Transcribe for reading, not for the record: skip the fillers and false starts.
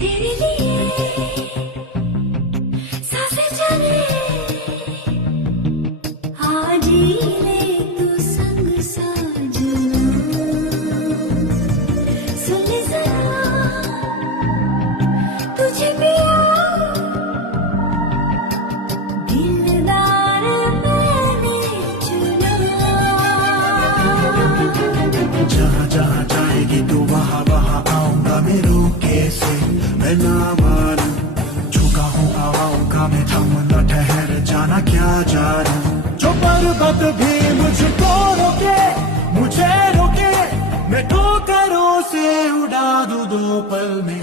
तेरे लिए सांसें चले आज ही ले तू संग साजना सुन ले जरा तुझे पिया दिलदार मैंने चुना जहाँ जहाँ जाएगी तू वहाँ वहाँ आऊंगा मैं रोके से मैं ना मानूं झुका हूँ हवाओं का मैं थम न ठहर जाना क्या जानूं जो पर्वत भी मुझको रोके मुझे रोके मैं ठोकरों से उड़ा दूं दो पल में